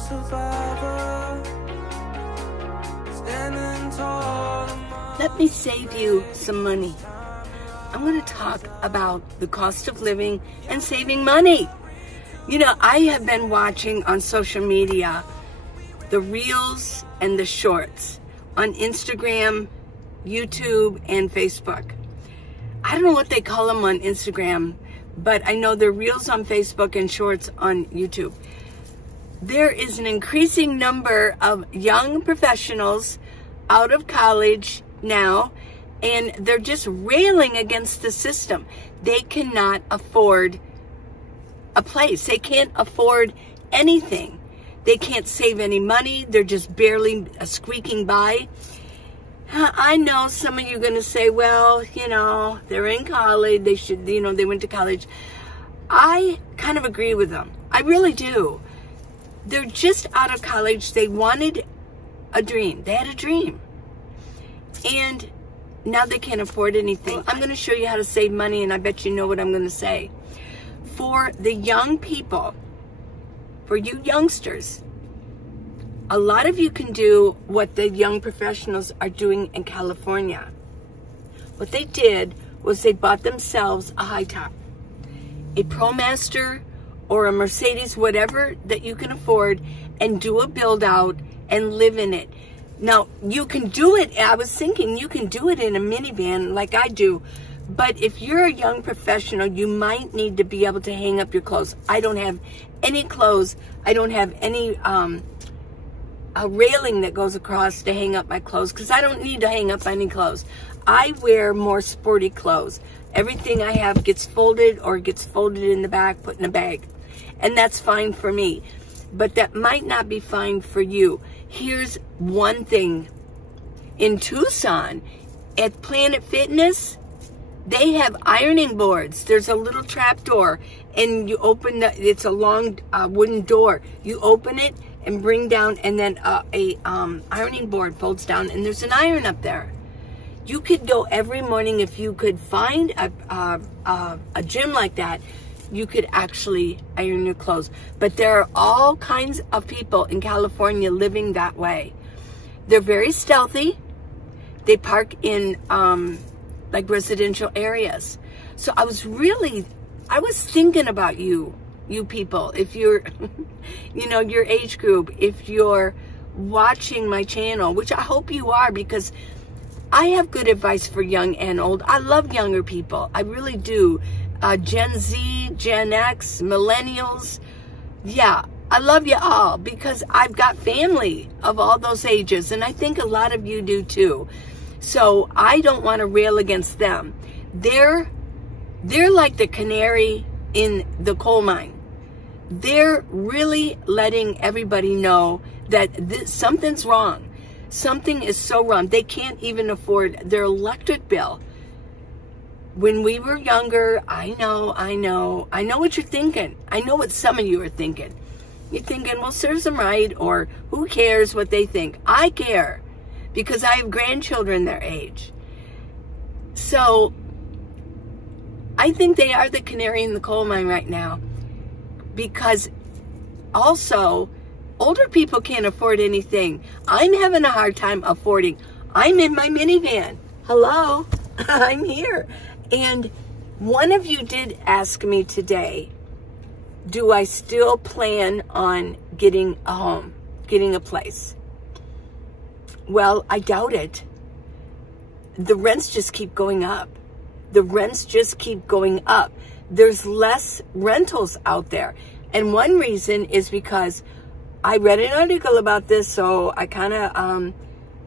survivor, standing tall. Let me save you some money. I'm going to talk about the cost of living and saving money. You know, I have been watching on social media the reels and the shorts on Instagram, YouTube, and Facebook. I don't know what they call them on Instagram, but I know they're reels on Facebook and shorts on YouTube. There is an increasing number of young professionals out of college now, and they're just railing against the system. They cannot afford a place. They can't afford anything. They can't save any money. They're just barely squeaking by. I know some of you are going to say, well, you know, they're in college. They should, you know, they went to college. I kind of agree with them. I really do. They're just out of college. They wanted a dream. They had a dream. And now they can't afford anything. I'm going to show you how to save money, and I bet you know what I'm going to say. For the young people, for you youngsters, a lot of you can do what the young professionals are doing in California. What they did was they bought themselves a high top, a ProMaster or a Mercedes, whatever that you can afford, and do a build out and live in it. Now, you can do it, I was thinking you can do it in a minivan like I do, but if you're a young professional, you might need to be able to hang up your clothes. I don't have any clothes. I don't have any a railing that goes across to hang up my clothes, because I don't need to hang up any clothes. I wear more sporty clothes. Everything I have gets folded or gets folded in the back, put in a bag. And that's fine for me. But that might not be fine for you. Here's one thing. In Tucson, at Planet Fitness, they have ironing boards. There's a little trap door, and you open it's a long wooden door. You open it and bring down, and then a ironing board folds down, and there's an iron up there. You could go every morning. If you could find a gym like that, you could actually iron your clothes. But there are all kinds of people in California living that way. They're very stealthy. They park in like residential areas. So I was thinking about you people, if you're, you know, your age group, if you're watching my channel, which I hope you are, because I have good advice for young and old. I love younger people. I really do. Gen Z, Gen X, millennials. Yeah, I love you all, because I've got family of all those ages, and I think a lot of you do too. So I don't want to rail against them. They're like the canary in the coal mine. They're really letting everybody know that something's wrong. Something is so wrong. They can't even afford their electric bill. When we were younger, I know what you're thinking. I know what some of you are thinking. You're thinking, well, serves them right, or who cares what they think? I care, because I have grandchildren their age. So I think they are the canary in the coal mine right now, because also older people can't afford anything. I'm having a hard time affording. I'm in my minivan. Hello, I'm here. And one of you did ask me today, do I still plan on getting a home, getting a place? Well, I doubt it. The rents just keep going up. The rents just keep going up. There's less rentals out there. And one reason is because I read an article about this, so I kind of,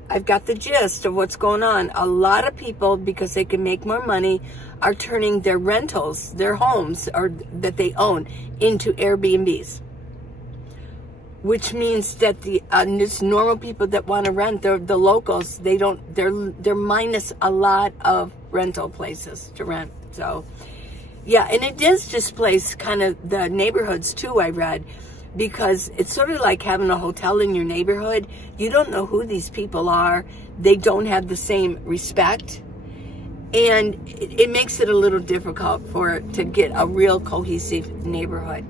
I've got the gist of what's going on. A lot of people, because they can make more money, are turning their rentals, their homes, or that they own, into Airbnbs. Which means that just normal people that want to rent, the locals, they're minus a lot of rental places to rent. So, yeah, and it does displace kind of the neighborhoods too, I read. Because it's sort of like having a hotel in your neighborhood. You don't know who these people are. They don't have the same respect. And it makes it a little difficult to get a real cohesive neighborhood.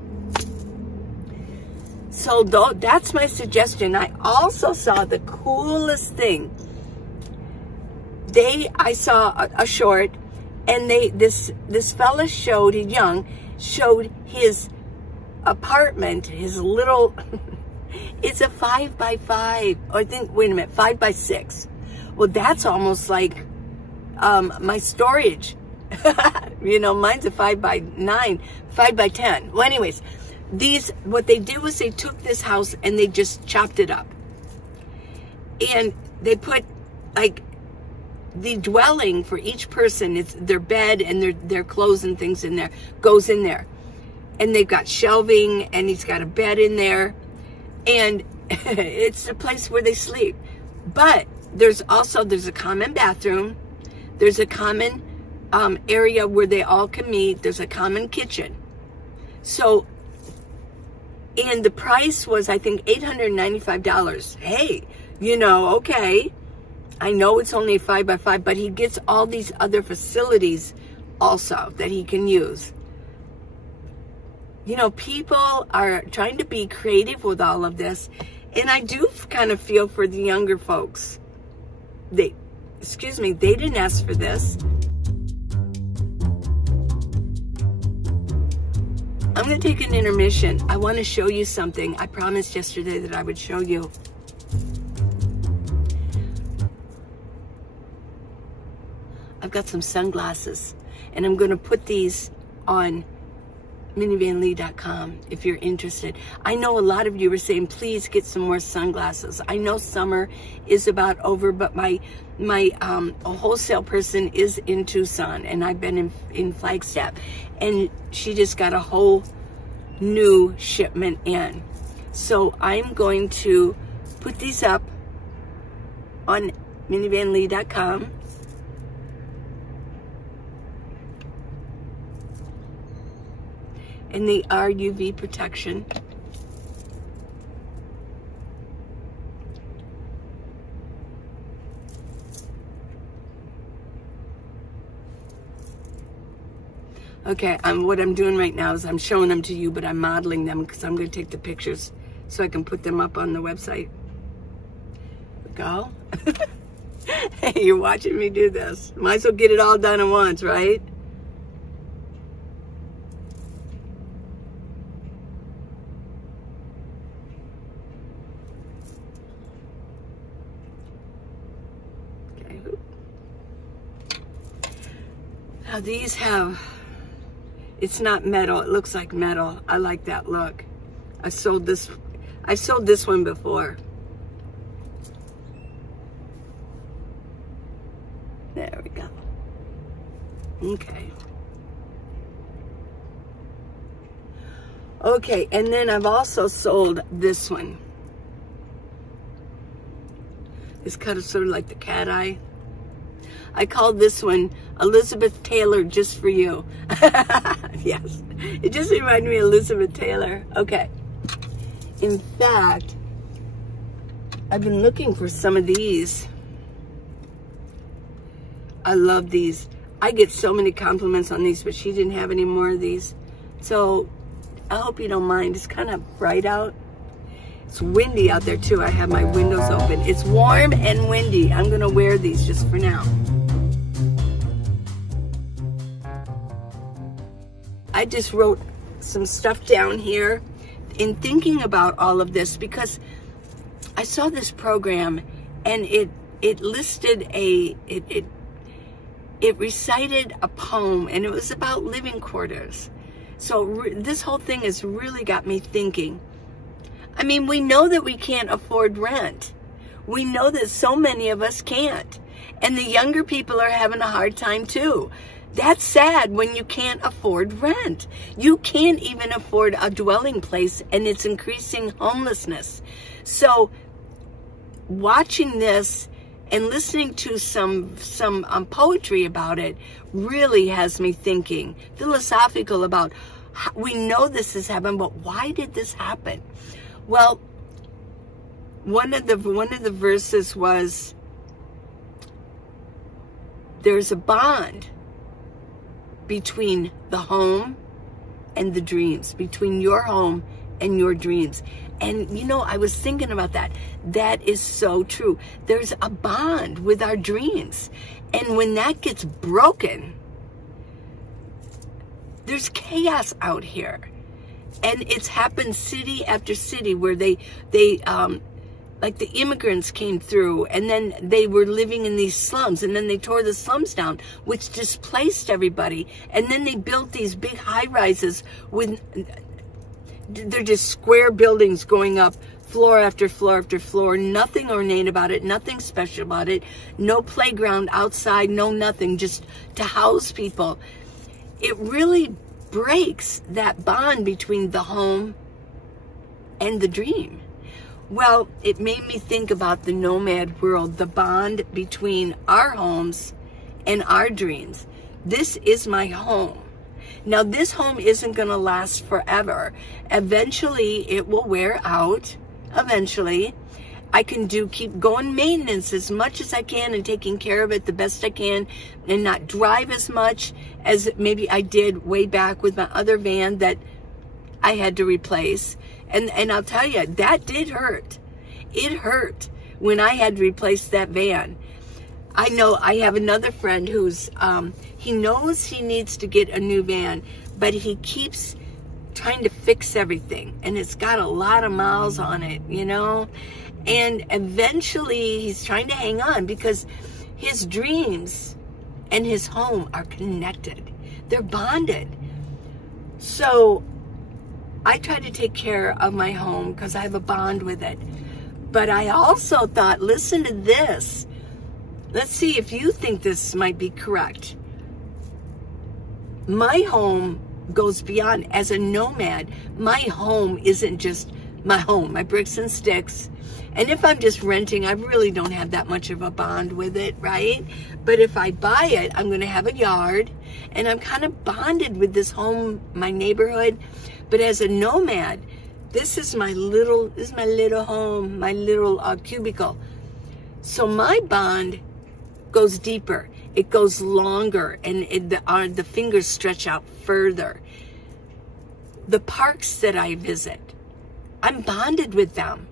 So that's my suggestion. I also saw the coolest thing. I saw a short, and this fella showed his apartment, his little, it's a 5x5, or I think, wait a minute, 5x6. Well, that's almost like my storage. You know, mine's a 5x9, 5x10. Well, anyways, what they did was they took this house and they just chopped it up. And they put, like, the dwelling for each person, it's their bed and their clothes and things in there, goes in there. And they've got shelving, and he's got a bed in there. And it's the place where they sleep. But there's a common bathroom. There's a common area where they all can meet. There's a common kitchen. So, and the price was, I think, $895. Hey, you know, okay. I know it's only a 5x5, but he gets all these other facilities also that he can use. You know, people are trying to be creative with all of this. And I do kind of feel for the younger folks. They didn't ask for this. I'm going to take an intermission. I want to show you something. I promised yesterday that I would show you. I've got some sunglasses, and I'm going to put these on minivanlee.com if you're interested. I know a lot of you were saying, please get some more sunglasses. I know summer is about over, but my a wholesale person is in Tucson, and I've been in Flagstaff, and she just got a whole new shipment in. So I'm going to put these up on minivanlee.com. And they are UV protection. Okay, what I'm doing right now is I'm showing them to you, but I'm modeling them because I'm going to take the pictures so I can put them up on the website. Go. Hey, you're watching me do this. Might as well get it all done at once, right? Now these have, it's not metal, it looks like metal. I like that look. I sold this one before. There we go. Okay. Okay, and then I've also sold this one. It's kind of sort of like the cat eye. I called this one Elizabeth Taylor Just For You. Yes, it just reminded me of Elizabeth Taylor. Okay. In fact, I've been looking for some of these. I love these. I get so many compliments on these, but she didn't have any more of these. So I hope you don't mind. It's kind of bright out. It's windy out there too. I have my windows open. It's warm and windy. I'm gonna wear these just for now. I just wrote some stuff down here in thinking about all of this because I saw this program and it listed it recited a poem, and it was about living quarters. So this whole thing has really got me thinking. I mean, we know that we can't afford rent. We know that so many of us can't. And the younger people are having a hard time too. That's sad when you can't afford rent. You can't even afford a dwelling place, and it's increasing homelessness. So watching this and listening to some poetry about it really has me thinking, philosophical about, we know this has happened, but why did this happen? Well, one of the verses was, there's a bond between the home and the dreams, between your home and your dreams. And, you know, I was thinking about that. That is so true. There's a bond with our dreams. And when that gets broken, there's chaos out here. And it's happened city after city where they like the immigrants came through, and then they were living in these slums, and then they tore the slums down, which displaced everybody. And then they built these big high-rises with, they're just square buildings going up, floor after floor after floor, nothing ornate about it, nothing special about it, no playground outside, no nothing, just to house people. It really breaks that bond between the home and the dream. Well, it made me think about the nomad world, the bond between our homes and our dreams. This is my home. Now, this home isn't going to last forever. Eventually, it will wear out. Eventually, I can keep going maintenance as much as I can and taking care of it the best I can and not drive as much as maybe I did way back with my other van that I had to replace. And I'll tell you, that did hurt. It hurt when I had to replace that van. I know I have another friend who's, he knows he needs to get a new van, but he keeps trying to fix everything. And it's got a lot of miles on it, you know? And eventually he's trying to hang on because his dreams and his home are connected. They're bonded. So I try to take care of my home because I have a bond with it. But I also thought, listen to this. Let's see if you think this might be correct. My home goes beyond. As a nomad, my home isn't just my home, my bricks and sticks. And if I'm just renting, I really don't have that much of a bond with it, right? But if I buy it, I'm going to have a yard, and I'm kind of bonded with this home, my neighborhood. But as a nomad, this is my little home, my little cubicle. So my bond goes deeper. It goes longer, and the fingers stretch out further. The parks that I visit, I'm bonded with them.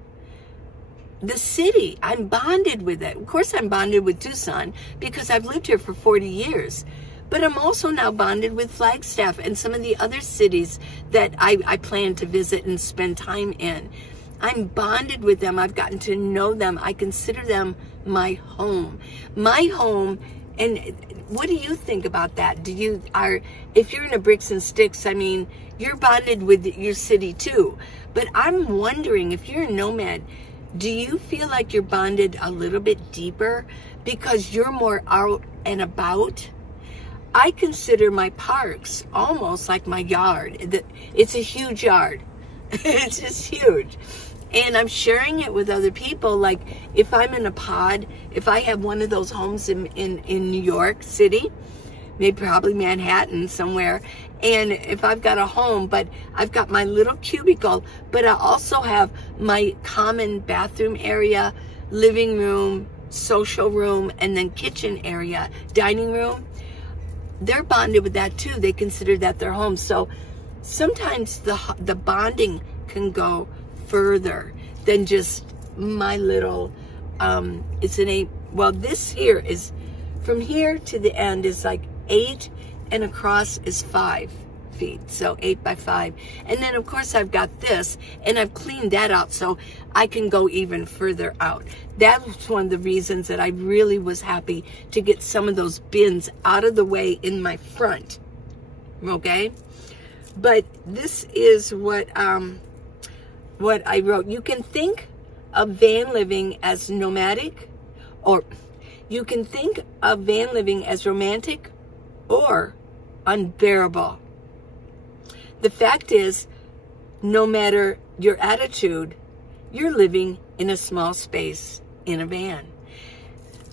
The city, I'm bonded with it. Of course, I'm bonded with Tucson because I've lived here for 40 years. But I'm also now bonded with Flagstaff and some of the other cities that I plan to visit and spend time in. I'm bonded with them. I've gotten to know them. I consider them my home. My home, and what do you think about that? If you're in a bricks and sticks, I mean, you're bonded with your city too. But I'm wondering, if you're a nomad, do you feel like you're bonded a little bit deeper because you're more out and about? I consider my parks almost like my yard. It's a huge yard. It's just huge. And I'm sharing it with other people. Like if I'm in a pod, if I have one of those homes in New York City, maybe probably Manhattan somewhere, and if I've got a home, but I've got my little cubicle, but I also have my common bathroom area, living room, social room, and then kitchen area, dining room, they're bonded with that too. They consider that their home. So sometimes the bonding can go further than just my little, this here is, from here to the end is like 8, and across is 5 feet, so 8 by 5. And then of course I've got this, and I've cleaned that out so I can go even further out. That was one of the reasons that I really was happy to get some of those bins out of the way in my front. Okay, but this is what I wrote. You can think of van living as nomadic, or you can think of van living as romantic or unbearable. The fact is, no matter your attitude, you're living in a small space in a van.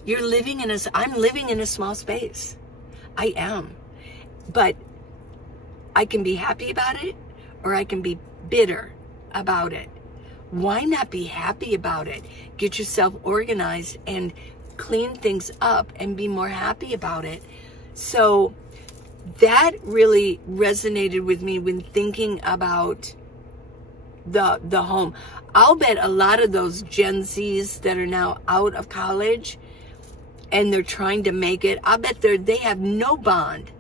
I'm living in a small space. I am. But I can be happy about it, or I can be bitter about it. Why not be happy about it? Get yourself organized and clean things up and be more happy about it. So that really resonated with me when thinking about the home. I'll bet a lot of those Gen Zs that are now out of college and they're trying to make it, I'll bet they have no bond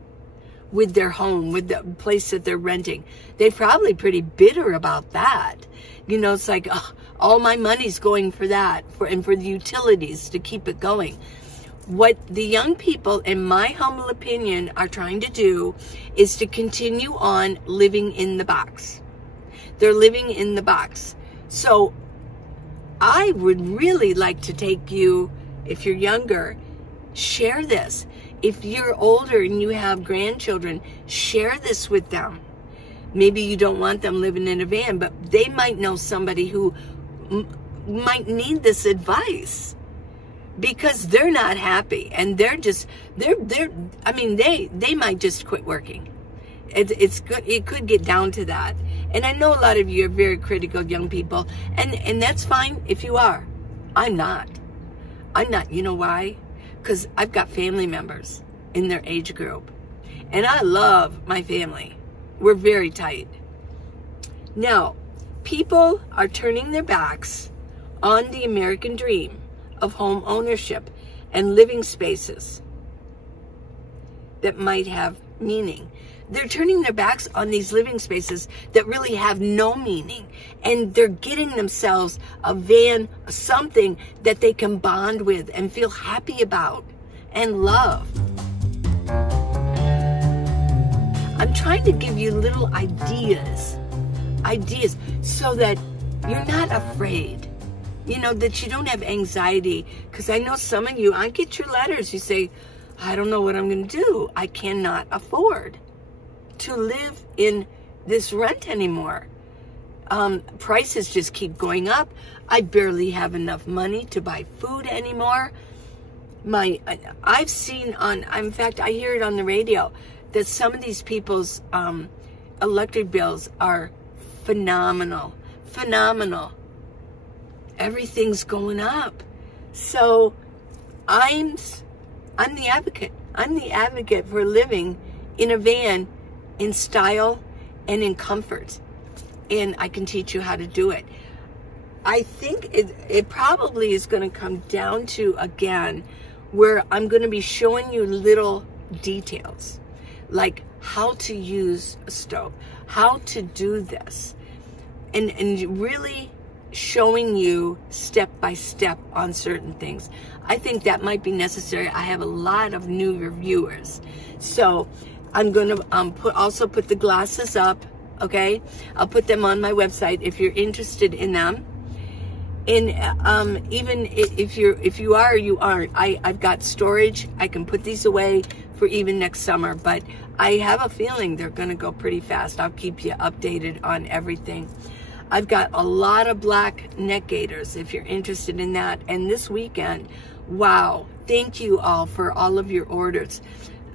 with their home, with the place that they're renting. They're probably pretty bitter about that. You know, it's like, oh, all my money's going for that, and for the utilities to keep it going. What the young people, in my humble opinion, are trying to do is to continue on living in the box. They're living in the box. So I would really like to take you, if you're younger, share this. If you're older and you have grandchildren, share this with them. Maybe you don't want them living in a van, but they might know somebody who might need this advice because they're not happy and I mean, they might just quit working. It's good. It could get down to that. And I know a lot of you are very critical of young people, and that's fine if you are. I'm not. You know why? Because I've got family members in their age group. And I love my family. We're very tight. Now, people are turning their backs on the American dream of home ownership and living spaces that might have meaning. They're turning their backs on these living spaces that really have no meaning. And they're getting themselves a van, something that they can bond with and feel happy about and love. I'm trying to give you little ideas so that you're not afraid, you know, that you don't have anxiety. Because I know some of you, I get your letters, you say, I don't know what I'm going to do. I cannot afford to live in this rent anymore. Prices just keep going up. I barely have enough money to buy food anymore. I've seen in fact, I hear it on the radio that some of these people's electric bills are phenomenal. Everything's going up. So I'm the advocate. I'm the advocate for living in a van in style and in comfort. And I can teach you how to do it. I think it probably is going to come down to, again, where I'm going to be showing you little details, like how to use a stove, how to do this, and really showing you step by step on certain things. I think that might be necessary. I have a lot of new reviewers. So I'm going to also put the glasses up, okay? I'll put them on my website if you're interested in them. And even if you are or you aren't, I've got storage. I can put these away for even next summer, but I have a feeling they're going to go pretty fast. I'll keep you updated on everything. I've got a lot of black neck gaiters if you're interested in that. And this weekend, wow, thank you all for all of your orders.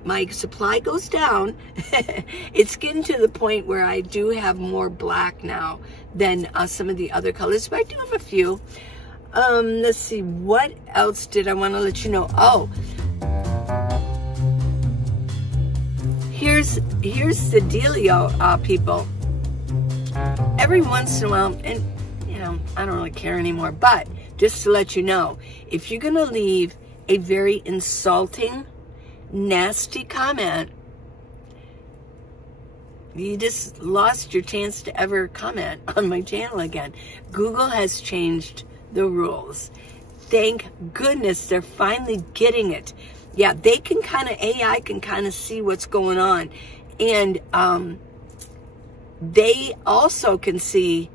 My supply goes down. It's getting to the point where I do have more black now than some of the other colors, but I do have a few. Let's see, what else did I want to let you know? Oh, here's the dealio, people. Every once in a while, and you know, I don't really care anymore, but just to let you know, if you're going to leave a very insulting, nasty comment, you just lost your chance to ever comment on my channel again. Google has changed the rules. Thank goodness they're finally getting it. Yeah, they can AI can kind of see what's going on. And they also can see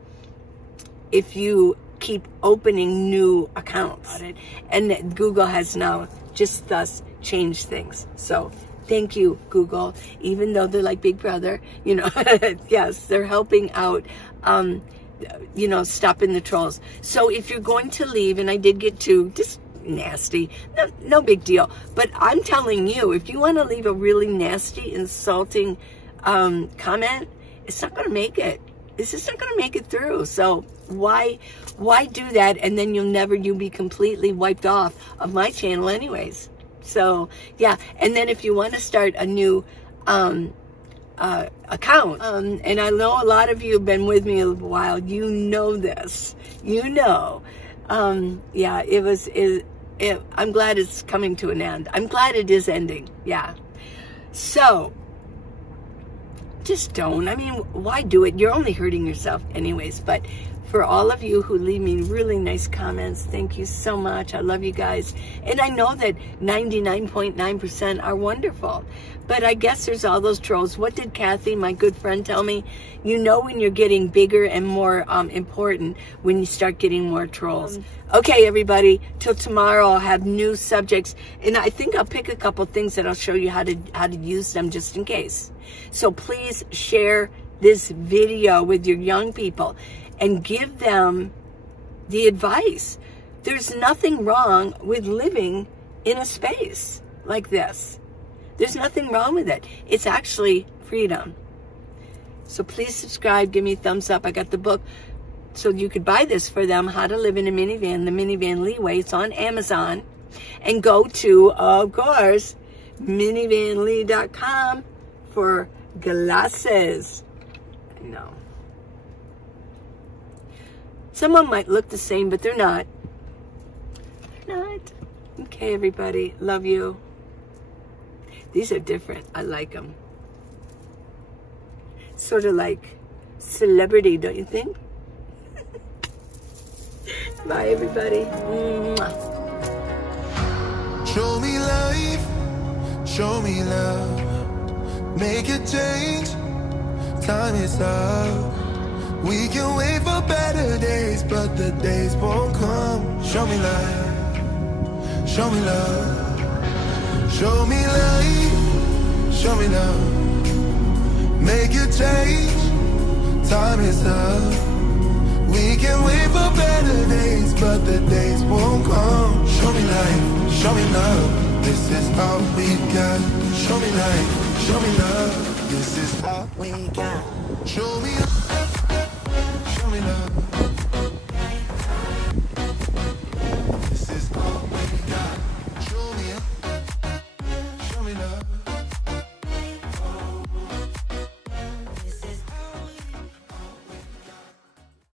if you keep opening new accounts. And Google has now just thus changed things. So thank you, Google. Even though they're like Big Brother, you know, yes, they're helping out, you know, stopping the trolls. So if you're going to leave, and I did get two, just nasty, no big deal. But I'm telling you, if you want to leave a really nasty, insulting comment, it's not going to make it. It's just not going to make it through. So why do that? And then you'll be completely wiped off of my channel anyways. So yeah, and then if you want to start a new account. And I know a lot of you have been with me a while. You know this. You know. Yeah, I'm glad it's coming to an end. I'm glad it is ending. Yeah. So, just don't. I mean, why do it? You're only hurting yourself anyways. But for all of you who leave me really nice comments, thank you so much. I love you guys. And I know that 99.9% are wonderful. But I guess there's all those trolls. What did Kathy, my good friend, tell me? You know when you're getting bigger and more important when you start getting more trolls. Okay, everybody. Till tomorrow, I'll have new subjects. And I think I'll pick a couple things that I'll show you how to use them just in case. So please share this video with your young people and give them the advice. There's nothing wrong with living in a space like this. There's nothing wrong with it. It's actually freedom. So please subscribe, give me a thumbs up. I got the book so you could buy this for them, How to Live in a Minivan, The Minivan Leeway. It's on Amazon. And go to, of course, minivanlee.com for glasses. I know. Some of them might look the same, but they're not. They're not. Okay, everybody. Love you. These are different. I like them. Sort of like celebrity, don't you think? Bye, everybody. Mwah. Show me life, show me love. Make a change, time is up. We can wait for better days, but the days won't come. Show me life, show me love. Show me life, show me love. Make a change, time is up. We can wait for better days, but the days won't come. Show me life, show me love. This is all we got. Show me life, show me love. This is all we got. Show me love, show me love.